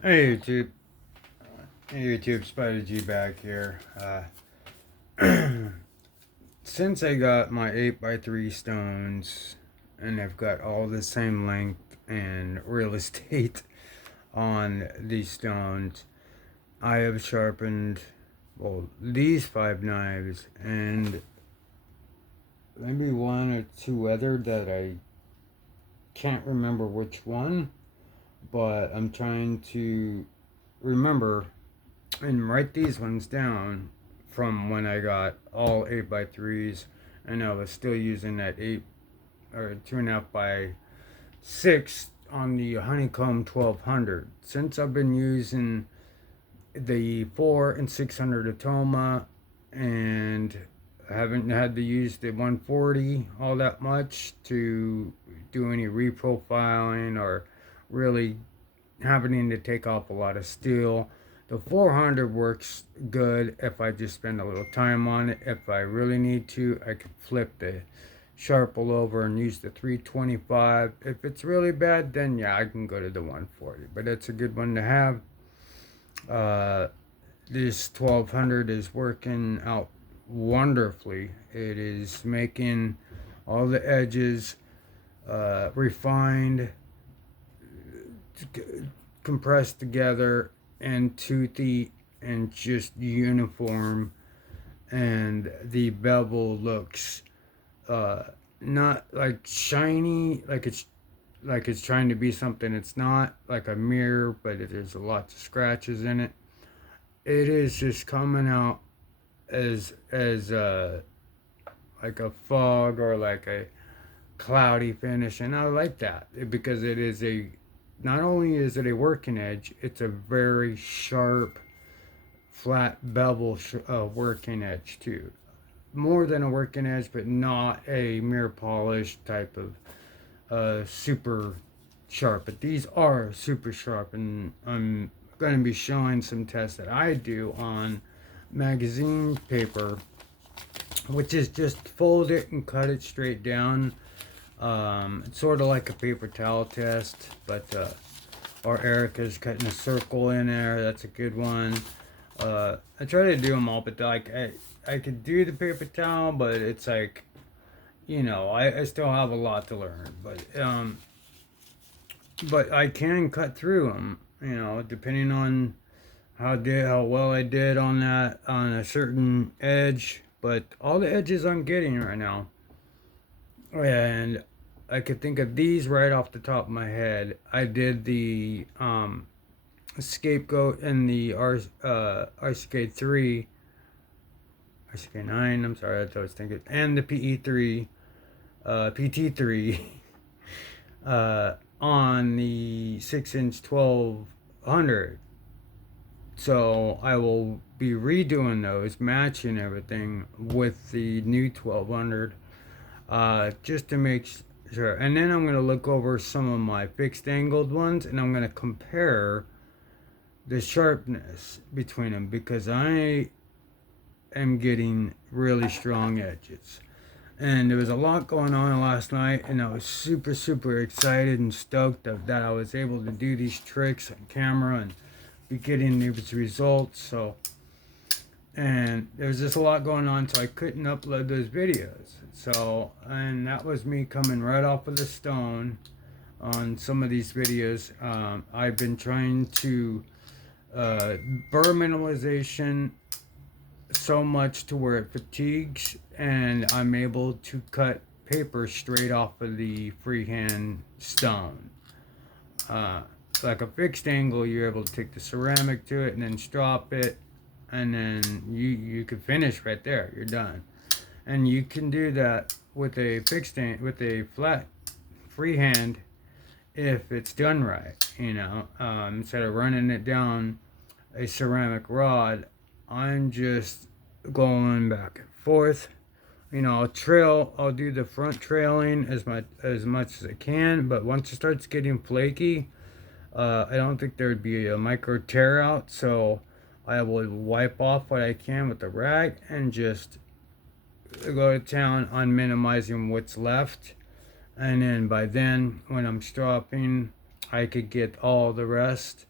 Hey YouTube, Spider G back here. Since I got my 8x3 stones and I've got all the same length and real estate on these stones, I have sharpened, well, these 5 knives and maybe one or two other that I can't remember which one, but I'm trying to remember and write these ones down from when I got all 8x3s and I was still using that 8 or 2.5x6 on the honeycomb 1200. Since I've been using the 4 and 600 Atoma and I haven't had to use the 140 all that much to do any reprofiling or really having to take off a lot of steel. The 400 works good if I just spend a little time on it. If I really need to, I could flip the sharple over and use the 325. If it's really bad, then yeah, I can go to the 140. But it's a good one to have. Uh, this 1200 is working out wonderfully. It is making all the edges refined, compressed together, and toothy and just uniform, and the bevel looks uh, not like shiny, like it's trying to be something it's not, like a mirror, but there's a lots of scratches in it. It is just coming out as like a fog or like a cloudy finish, and I like that because it is a not only is it a working edge, it's a very sharp, flat bevel working edge too. More than a working edge, but not a mirror polish type of super sharp. But these are super sharp, and I'm going to be showing some tests that I do on magazine paper, which is just fold it and cut it straight down. It's sort of like a paper towel test, but or Erica's cutting a circle in there. That's a good one. I try to do them all, but like I could do the paper towel, but it's like I still have a lot to learn. But I can cut through them. Depending on how well I did on that on a certain edge. But all the edges I'm getting right now, and I could think of these right off the top of my head. I did the scapegoat and the RCK 3, RCK 9. I'm sorry, that's what I was thinking, and the PE3, PT3 on the 6-inch 1200. So I will be redoing those, matching everything with the new 1200, just to make sure. And then I'm going to look over some of my fixed angled ones and I'm going to compare the sharpness between them because I am getting really strong edges. And there was a lot going on last night, and I was super, super excited and stoked that I was able to do these tricks on camera and be getting these results. So, and there was just a lot going on, so I couldn't upload those videos. So, and that was me coming right off of the stone on some of these videos. I've been trying to burr minimalization so much to where it fatigues, and I'm able to cut paper straight off of the freehand stone. Uh, like a fixed angle, you're able to take the ceramic to it and then strop it, and then you could finish right there. You're done, and you can do that with a with a flat freehand if it's done right. Instead of running it down a ceramic rod, I'm just going back and forth. I'll do the front trailing as much as I can, but once it starts getting flaky, I don't think there'd be a micro tear out, so I will wipe off what I can with the rag and just go to town on minimizing what's left. And then by then, when I'm stropping, I could get all the rest.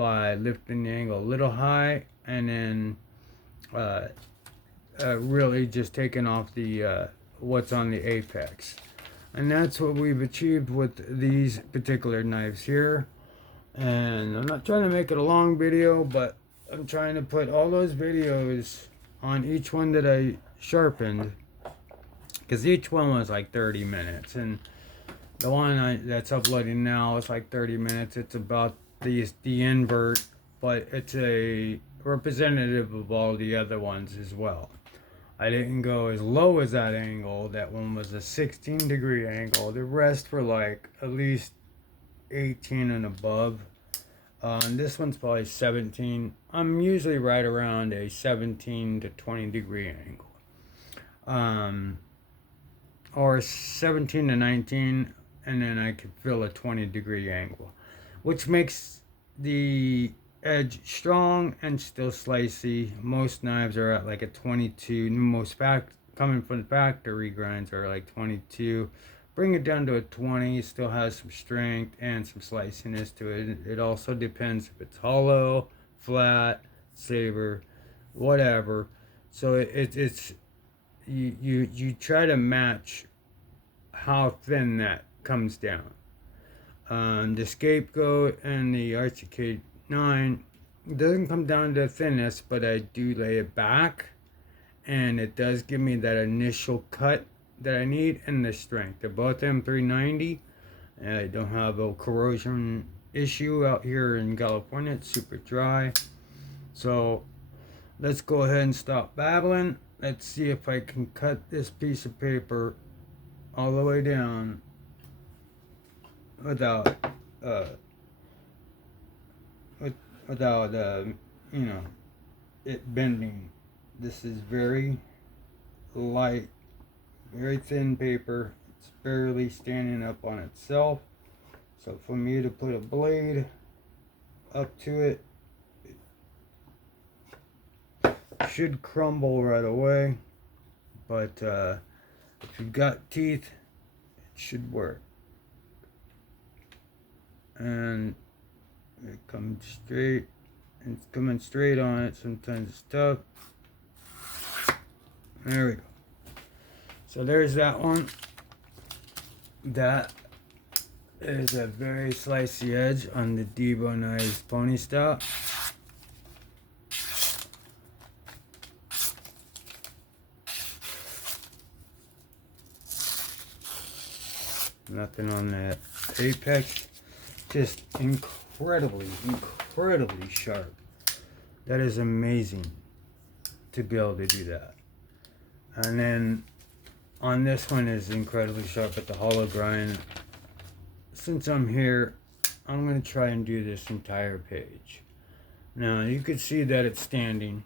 by lifting the angle a little high and then really just taking off the what's on the apex. And that's what we've achieved with these particular knives here. And I'm not trying to make it a long video, but I'm trying to put all those videos on each one that I sharpened, because each one was like 30 minutes, and the one that's uploading now is like 30 minutes. It's about the invert, but it's a representative of all the other ones as well. I didn't go as low as that angle. That one was a 16-degree angle. The rest were like at least 18 and above. And this one's probably 17. I'm usually right around a 17 to 20 degree angle. Or 17 to 19, and then I could feel a 20-degree angle, which makes the edge strong and still slicey. Most knives are at like a 22. Coming from the factory grinds are like 22. Bring it down to a 20, it still has some strength and some sliciness to it. It also depends if it's hollow, flat, saber, whatever. So it's you try to match how thin that comes down. The Scapegoat and the Archicade 9 doesn't come down to thinness, but I do lay it back, and it does give me that initial cut that I need and the strength. They're both M390. I don't have a corrosion issue out here in California. It's super dry. So let's go ahead and stop babbling. Let's see if I can cut this piece of paper all the way down without you know, it bending. This is very light, very thin paper. It's barely standing up on itself. So for me to put a blade up to it, it should crumble right away. But if you've got teeth, it should work. And it comes straight. It's coming straight on it. Sometimes it's tough. There we go. So there's that one. That is a very slicey edge on the Debo knives pony style. Nothing on that apex. Just incredibly sharp. That is amazing to be able to do that. And then on this one is incredibly sharp at the hollow grind. Since I'm here, I'm going to try and do this entire page. Now you can see that it's standing.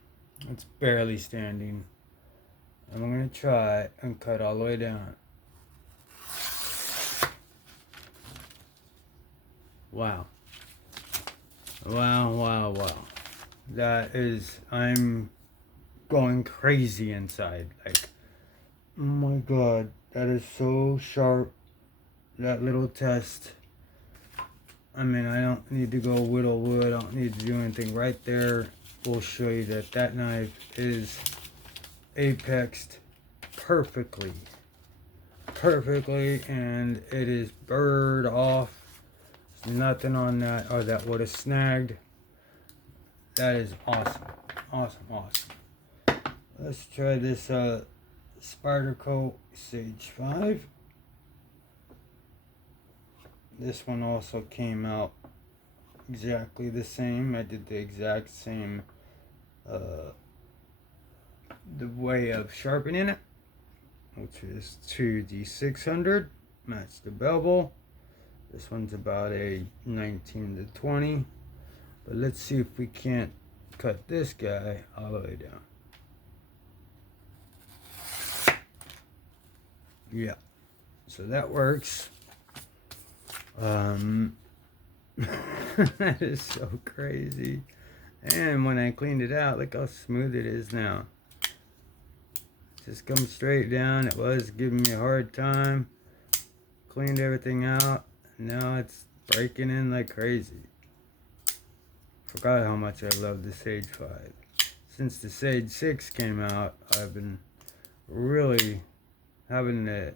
It's barely standing. I'm going to try and cut all the way down. Wow. Wow. That is, I'm going crazy inside. Like, oh my god, that is so sharp. That little test. I mean, I don't need to go whittle wood. I don't need to do anything. Right there will show you that that knife is apexed perfectly. And it is burred off. Nothing on that, or that would have snagged. That is awesome. Let's try this Spyderco Sage 5. This one also came out exactly the same. I did the exact same the way of sharpening it, which is to the 600. Match the bevel. This one's about a 19 to 20. But let's see if we can't cut this guy all the way down. Yeah. So that works. That is so crazy. And when I cleaned it out, look how smooth it is now. Just comes straight down. It was giving me a hard time. Cleaned everything out. Now it's breaking in like crazy. forgot how much I love the Sage 5. Since the Sage 6 came out, I've been really having the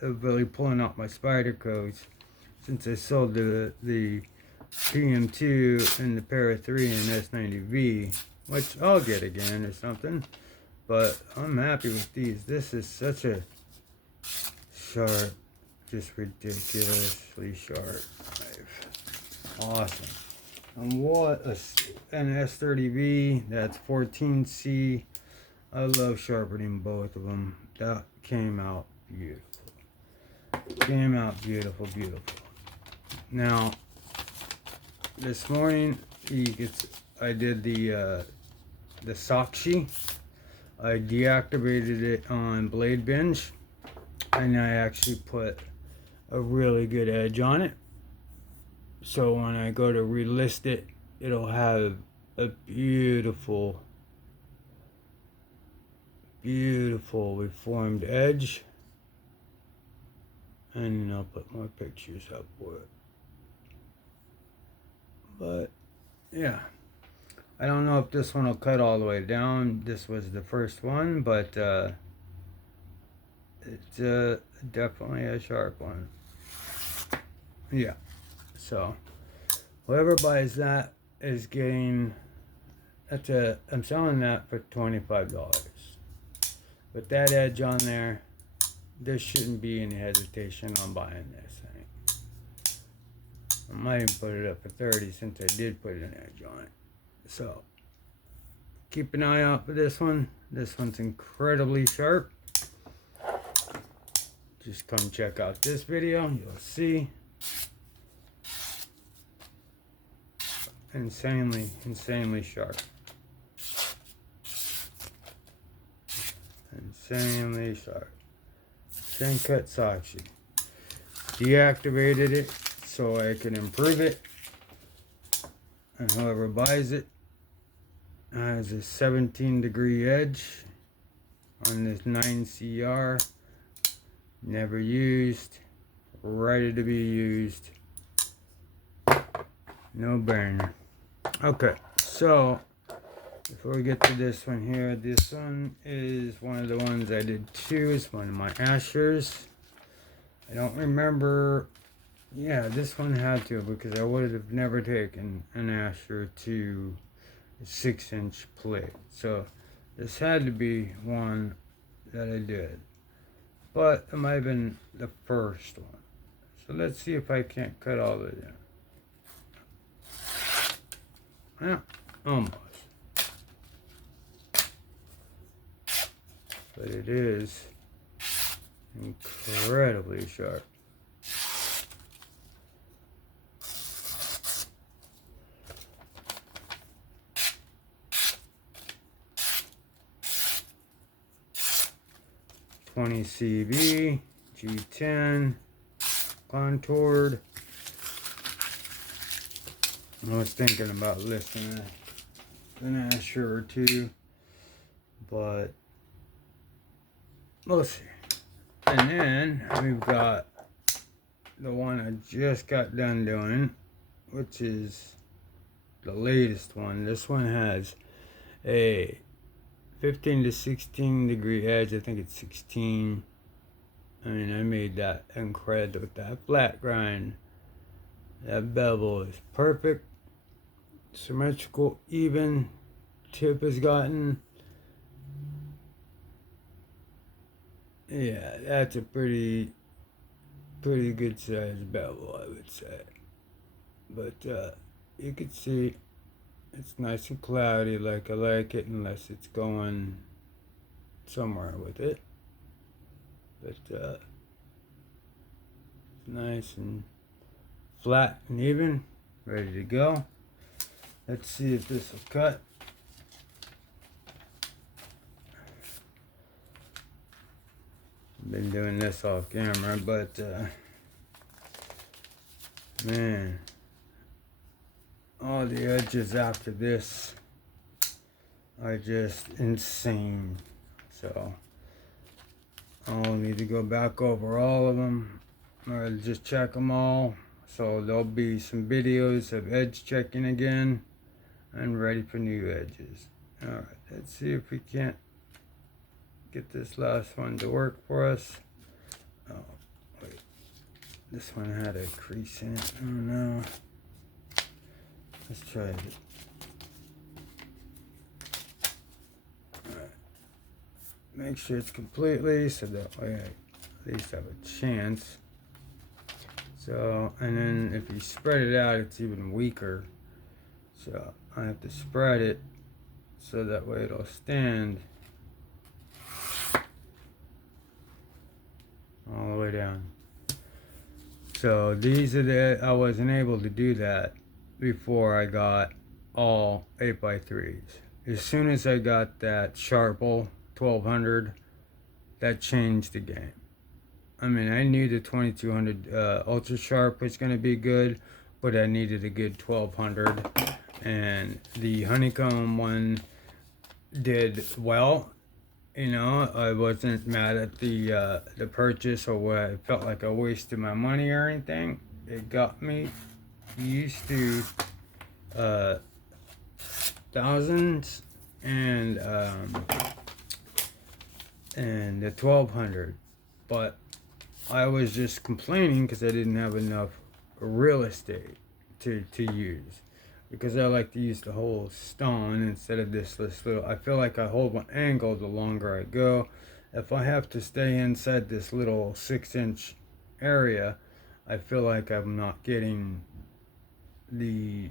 really pulling out my spider coats since I sold the PM2 and the Para 3 and S90V, which I'll get again or something. But I'm happy with these. This is such a sharp, just ridiculously sharp knife. Awesome. And what an S30V, that's 14C. I love sharpening both of them. That came out beautiful. Came out beautiful, beautiful. Now, this morning, I did the Sakshi. I deactivated it on Blade Binge, and I actually put a really good edge on it. So when I go to relist it, it'll have a beautiful, beautiful reformed edge. And I'll put more pictures up for it. But yeah, I don't know if this one will cut all the way down. This was the first one, but it's definitely a sharp one. Yeah, so whoever buys that is getting, I'm selling that for $25. With that edge on there, there shouldn't be any hesitation on buying this thing. I might even put it up for 30 since I did put an edge on it. So keep an eye out for this one. This one's incredibly sharp. Just come check out this video. You'll see. Insanely sharp. Insanely sharp. Cut Sakshi. Deactivated it so I can improve it, and whoever buys it has a 17-degree edge on this 9CR. Never used, ready to be used. No burner. Okay, so before we get to this one here, this one is one of the ones I did too. It's one of my Ashers. I don't remember. Yeah, this one had to, because I would have never taken an Asher to a 6-inch plate. So this had to be one that I did. But it might have been the first one. So let's see if I can't cut all of it down. Yeah, almost. But it is incredibly sharp. .20 CV, G10, contoured. I was thinking about listing an Asher or two, but we'll see. And then we've got the one I just got done doing, which is the latest one. This one has a 15 to 16 degree edge. I think it's 16. I mean, I made that incredible with that flat grind. That bevel is perfect, symmetrical, even. Tip has gotten, yeah, that's a pretty good sized bevel, I would say. But you can see it's nice and cloudy, like I like it, unless it's going somewhere with it. But it's nice and flat and even, ready to go. Let's see if this will cut. Been doing this off camera, but man, all the edges after this are just insane. So I'll need to go back over all of them, or just check them all. So there'll be some videos of edge checking again. and ready for new edges. Alright, let's see if we can't get this last one to work for us. Oh, wait. This one had a crease in it. Oh no. Let's try it. Alright. Make sure it's completely so that way I at least have a chance. So, and then if you spread it out, it's even weaker. So I have to spread it so that way it'll stand all the way down. So these are I wasn't able to do that before I got all 8x3s. As soon as I got that Sharple 1200, that changed the game. I mean, I knew the 2200 Ultra Sharp was going to be good, but I needed a good 1200. And the honeycomb one did well. You know, I wasn't mad at the purchase or what I felt like I wasted my money or anything. It got me used to thousands and the 1200, but I was just complaining because I didn't have enough real estate to use, because I like to use the whole stone instead of this little. I feel like I hold one angle the longer I go. If I have to stay inside this little 6-inch area, I feel like I'm not getting the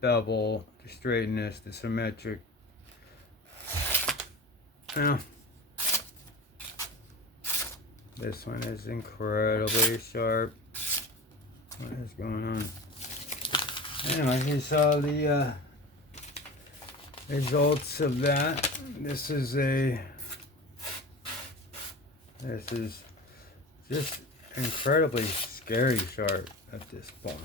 bevel, the straightness, the symmetric. Now, this one is incredibly sharp. What is going on? Anyway, you saw the results of that. This is just incredibly scary sharp at this point.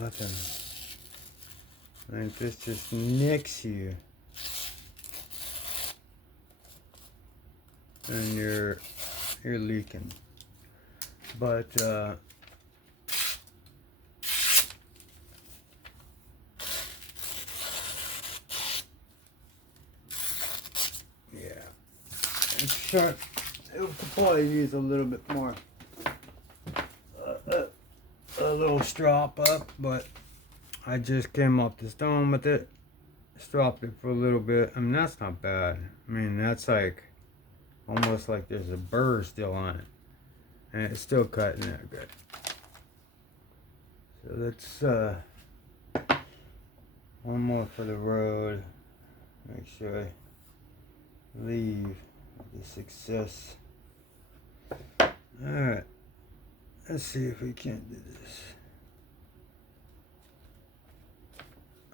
Nothing. Like this just nicks you. And you're leaking. But yeah, it's sharp. It could probably use a little bit more, a little strop up, but I just came off the stone with it, stropped it for a little bit. I mean, that's not bad. I mean, that's like almost like there's a burr still on it, and it's still cutting that good. So let's one more for the road. Make sure I leave with the success. Alright, let's see if we can't do this.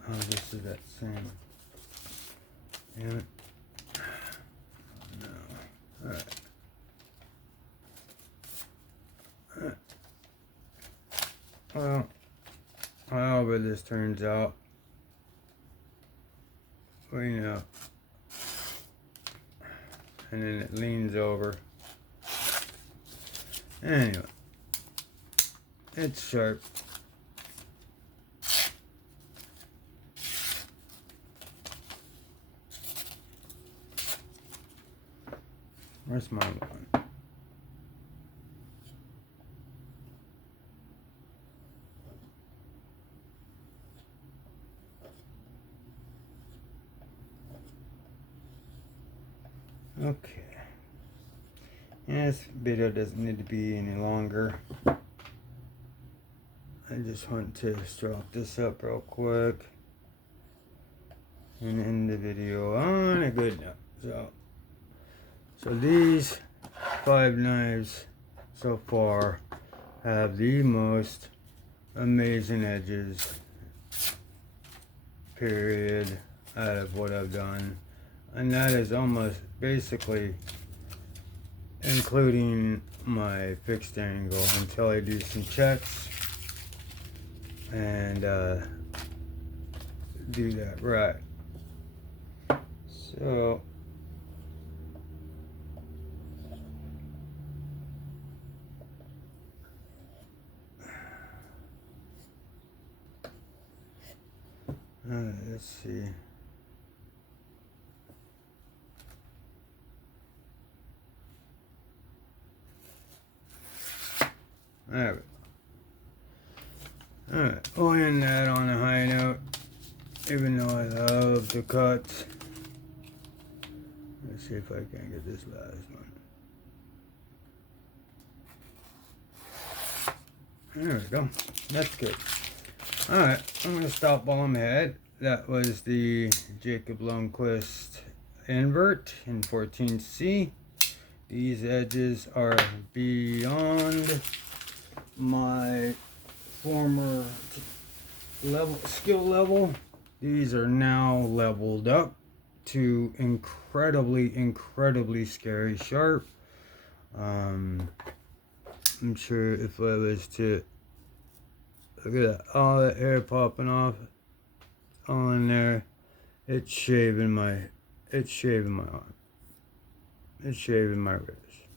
Oh, this is that same. Damn it. Oh, no. Alright. Well, however this turns out, well, you know, and then it leans over. Anyway, it's sharp. Where's my one? Okay. Yeah, this video doesn't need to be any longer. I just want to strap this up real quick and end the video on a good note. So these 5 knives so far have the most amazing edges, period, out of what I've done. And that is almost basically including my fixed angle until I do some checks and do that right. So Let's see. Alright. Alright, we'll end that on a high note. Even though I love the cuts. Let's see if I can get this last one. There we go. That's good. Alright, I'm going to stop while I'm ahead. That was the Jacob Lundquist invert in 14C. These edges are beyond my former skill level. These are now leveled up to incredibly scary sharp. I'm sure if I was to look at that, all that hair popping off, all in there, it's shaving my arm. It's shaving my wrist.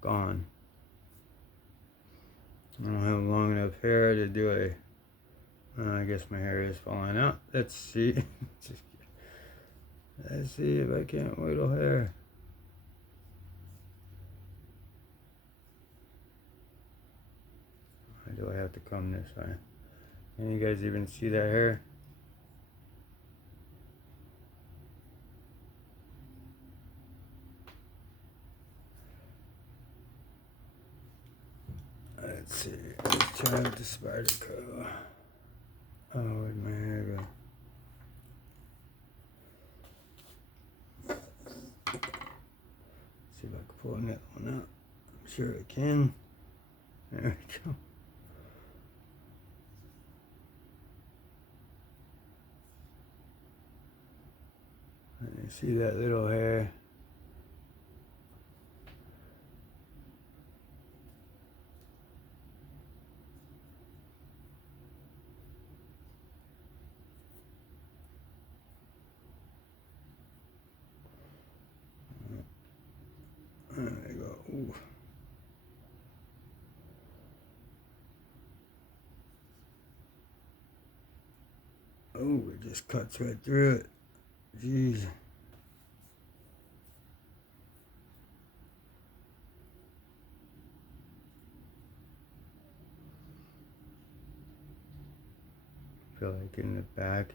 Gone. I don't have long enough hair to do a. I guess my hair is falling out. Let's see. Let's see if I can't whittle hair. Why do I have to come this way? Can you guys even see that hair? Let's see. Let's try with the spider go. Oh, where'd my hair go? See if I can pull that one out. I'm sure I can. There we go. You see that little hair? There we go. Ooh. Oh, it just cuts right through it. Jeez. Feel like in the back.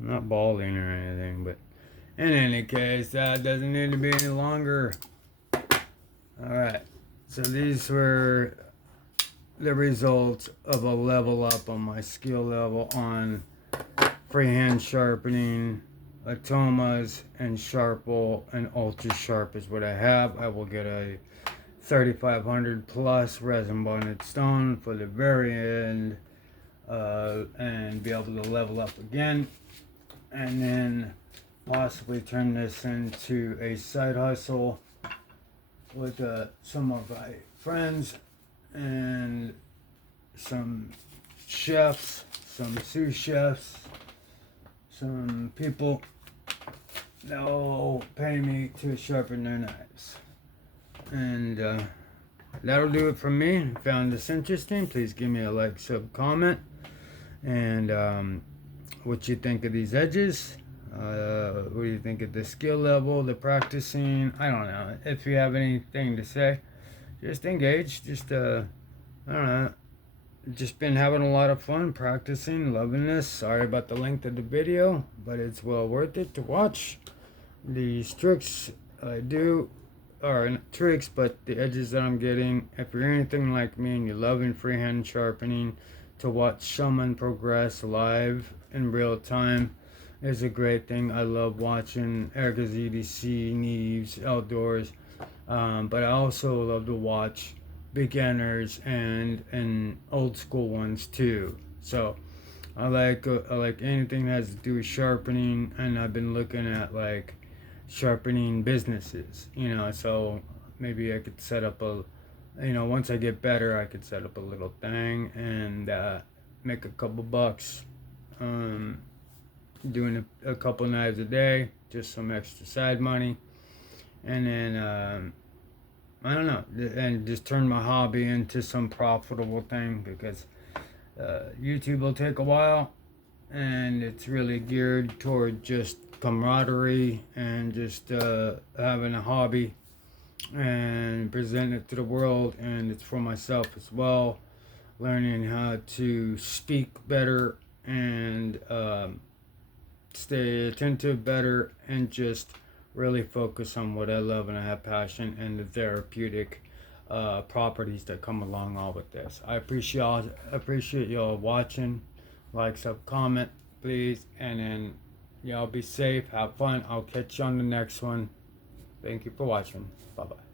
I'm not balding or anything, but in any case, that doesn't need to be any longer. Alright, so these were the results of a level up on my skill level on freehand sharpening, atomas, and Sharple, and ultra sharp is what I have. I will get a 3500 plus resin bonded stone for the very end, and be able to level up again, and then possibly turn this into a side hustle with some of my friends and some chefs, some sous chefs, some people that will pay me to sharpen their knives. And that'll do it from me. Found this interesting? Please give me a like, sub, comment, and what you think of these edges. What do you think of the skill level, the practicing? I don't know. If you have anything to say, just engage. Just I don't know. Just been having a lot of fun practicing, loving this. Sorry about the length of the video, but it's well worth it to watch. These tricks I do are not tricks, but the edges that I'm getting. If you're anything like me and you're loving freehand sharpening, to watch someone progress live in real time is a great thing. I love watching Erica's EDC, Neves, Outdoors, but I also love to watch beginners and old school ones too. So I like anything that has to do with sharpening, and I've been looking at like sharpening businesses, so maybe I could set up a, once I get better, I could set up a little thing and make a couple bucks, doing a couple knives a day, just some extra side money, and then I don't know, and just turn my hobby into some profitable thing, because YouTube will take a while, and it's really geared toward just camaraderie and just having a hobby and present it to the world. And it's for myself as well, learning how to speak better and stay attentive better and just really focus on what I love and I have passion and the therapeutic properties that come along all with this. I appreciate y'all watching. Like, sub, comment, please, and then y'all be safe, have fun. I'll catch you on the next one. Thank you for watching. Bye bye.